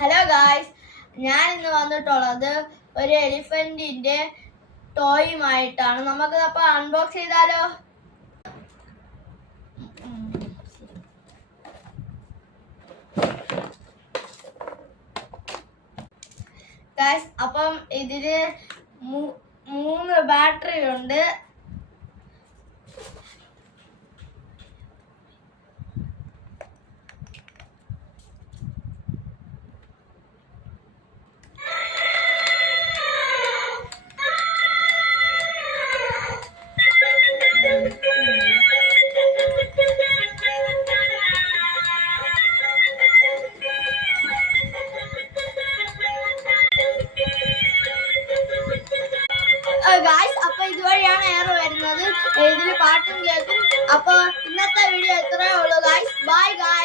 Hello guys, ഞാൻ ഇന്ന് വന്നിട്ടുള്ളത് ഒരു എലിഫന്റിന്റെ ടോയുമായിട്ടാണ്. നമുക്ക് അപ്പൊ അൺബോക്സ് ചെയ്താലോ? ഗായ്സ്, അപ്പം ഇതില് 3 ബാറ്ററി ഉണ്ട്. ഗായ്സ്, അപ്പൊ ഇതുവഴിയാണ് എയർ വരുന്നത്. ഇതിൽ പാട്ടും കേൾക്കും. അപ്പൊ ഇന്നത്തെ വീഡിയോ ഇത്രയേ ഉള്ളൂ ഗായ്സ്. Bye guys.